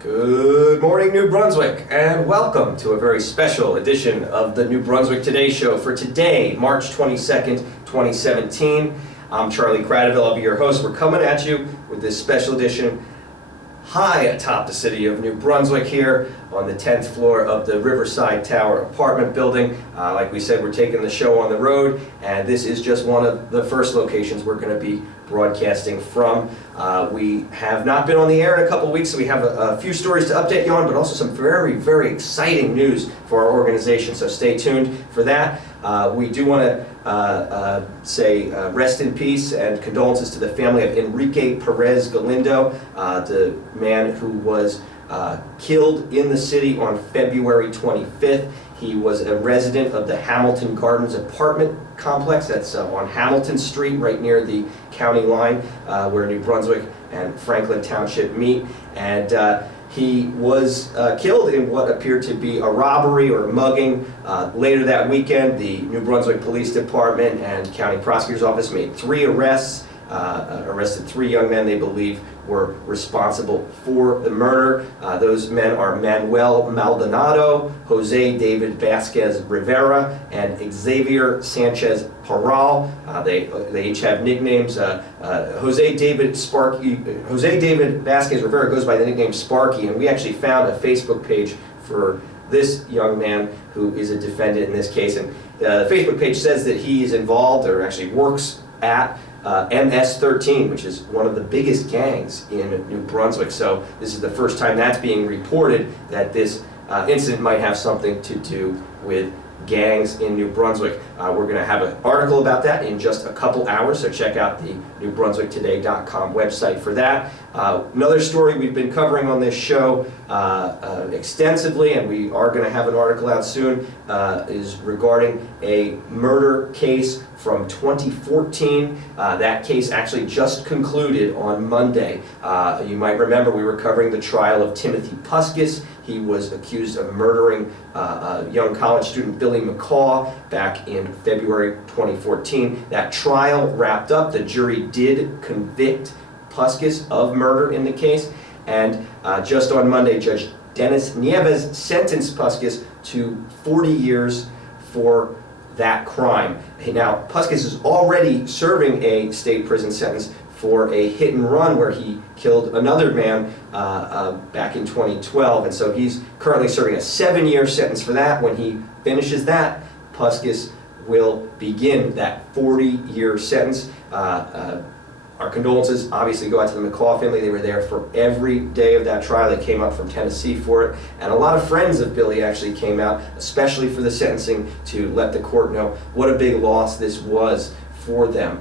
Good morning, New Brunswick, and welcome to a very special edition of the New Brunswick Today Show for today, March 22nd, 2017. I'm Charlie Cradaville, I'll be your host. We're coming at you with this special edition high atop the city of New Brunswick here on the 10th floor of the Riverside Tower apartment building. Like we said, we're taking the show on the road, and this is just one of the first locations we're going to be broadcasting from. We have not been on the air in a couple weeks, so we have a few stories to update you on, but also some very, very exciting news for our organization, so stay tuned for that. We do want to say rest in peace and condolences to the family of Enrique Perez Galindo, the man who was killed in the city on February 25th. He was a resident of the Hamilton Gardens apartment complex that's on Hamilton Street, right near the county line where New Brunswick and Franklin Township meet. And he was killed in what appeared to be a robbery or a mugging. Later that weekend, the New Brunswick Police Department and County Prosecutor's Office made 3 arrests, arrested 3 young men they believe were responsible for the murder. Those men are Manuel Maldonado, Jose David Vasquez Rivera, and Xavier Sanchez Parral. They each have nicknames. Jose David Vasquez Rivera goes by the nickname Sparky, and we actually found a Facebook page for this young man who is a defendant in this case. And the Facebook page says that he is involved, or actually works at, MS-13, which is one of the biggest gangs in New Brunswick. So this is the first time that's being reported that this incident might have something to do with gangs in New Brunswick. We're going to have an article about that in just a couple hours, so check out the newbrunswicktoday.com website for that. Another story we've been covering on this show extensively, and we are going to have an article out soon, is regarding a murder case from 2014. That case actually just concluded on Monday. You might remember we were covering the trial of Timothy Puskis. He was accused of murdering young college student Billy McCaw back in February 2014. That trial wrapped up. The jury did convict Puskis of murder in the case, and just on Monday, Judge Dennis Nieves sentenced Puskis to 40 years for that crime. Now, Puskis is already serving a state prison sentence for a hit and run where he killed another man back in 2012, and so he's currently serving a 7-year sentence for that. When he finishes that, Puskis will begin that 40-year sentence. Our condolences obviously go out to the McCaw family. They were there for every day of that trial. They came up from Tennessee for it. And a lot of friends of Billy actually came out, especially for the sentencing, to let the court know what a big loss this was for them.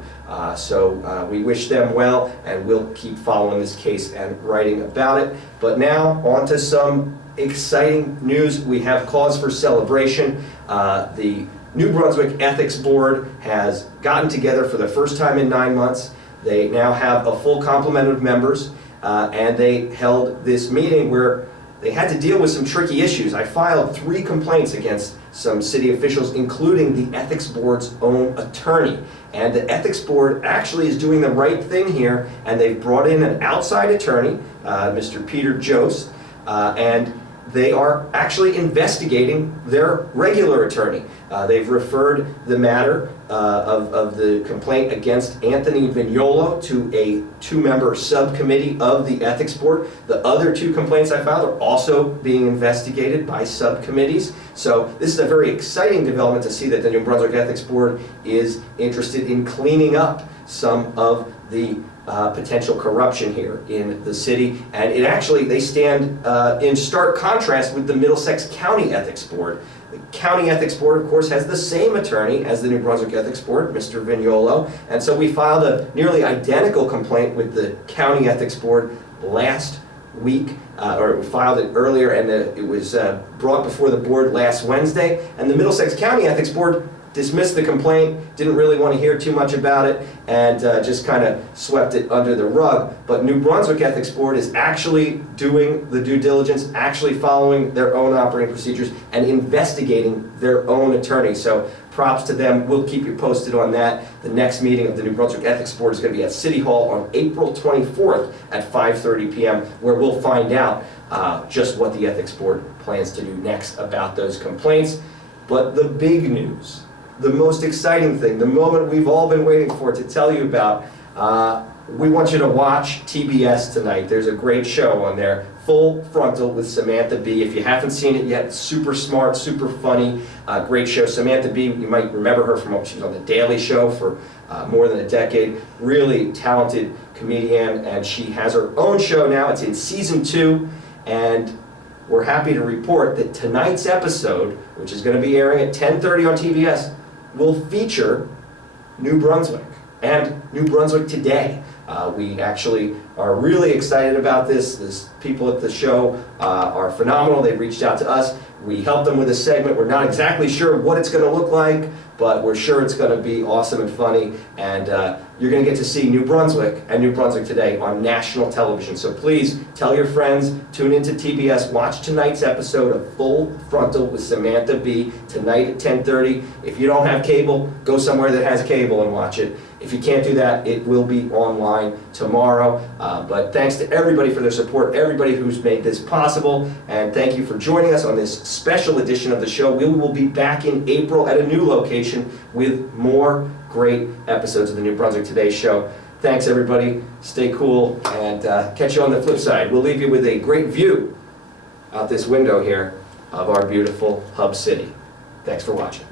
So we wish them well, and we'll keep following this case and writing about it. But now, on to some exciting news. We have cause for celebration. The New Brunswick Ethics Board has gotten together for the first time in 9 months. They now have a full complement of members, and they held this meeting where they had to deal with some tricky issues. I filed 3 complaints against some city officials, including the Ethics Board's own attorney. And the Ethics Board actually is doing the right thing here, and they've brought in an outside attorney, Mr. Peter Jost, and they are actually investigating their regular attorney. They've referred the matter of the complaint against Anthony Vignolo to a 2-member subcommittee of the Ethics Board. The other 2 complaints I filed are also being investigated by subcommittees. So this is a very exciting development to see that the New Brunswick Ethics Board is interested in cleaning up some of the potential corruption here in the city. And it actually, they stand in stark contrast with the Middlesex County Ethics Board. The County Ethics Board, of course, has the same attorney as the New Brunswick Ethics Board, Mr. Vignolo, and so we filed a nearly identical complaint with the County Ethics Board last week, or we filed it earlier, and it was brought before the board last Wednesday, and the Middlesex County Ethics Board dismissed the complaint, didn't really want to hear too much about it, and just kind of swept it under the rug. But New Brunswick Ethics Board is actually doing the due diligence, actually following their own operating procedures, and investigating their own attorney. So props to them. We'll keep you posted on that. The next meeting of the New Brunswick Ethics Board is going to be at City Hall on April 24th at 5:30 p.m., where we'll find out just what the Ethics Board plans to do next about those complaints. But the big news, the most exciting thing, the moment we've all been waiting for to tell you about, we want you to watch TBS tonight. There's a great show on there, Full Frontal with Samantha Bee. If you haven't seen it yet, super smart, super funny, great show. Samantha Bee, you might remember her from, she was on The Daily Show for more than a decade. Really talented comedian, and she has her own show now. It's in season 2, and we're happy to report that tonight's episode, which is going to be airing at 10:30 on TBS, will feature New Brunswick and New Brunswick Today. We actually are really excited about this. People at the show are phenomenal. They reached out to us. We helped them with a segment. We're not exactly sure what it's going to look like, but we're sure it's going to be awesome and funny. And you're going to get to see New Brunswick and New Brunswick Today on national television. So please tell your friends, tune into TBS, watch tonight's episode of Full Frontal with Samantha Bee tonight at 10:30. If you don't have cable, go somewhere that has cable and watch it. If you can't do that, it will be online tomorrow. But thanks to everybody for their support, everybody who's made this possible, and thank you for joining us on this special edition of the show. We will be back in April at a new location with more great episodes of the New Brunswick Today show. Thanks, everybody. Stay cool, and catch you on the flip side. We'll leave you with a great view out this window here of our beautiful hub city. Thanks for watching.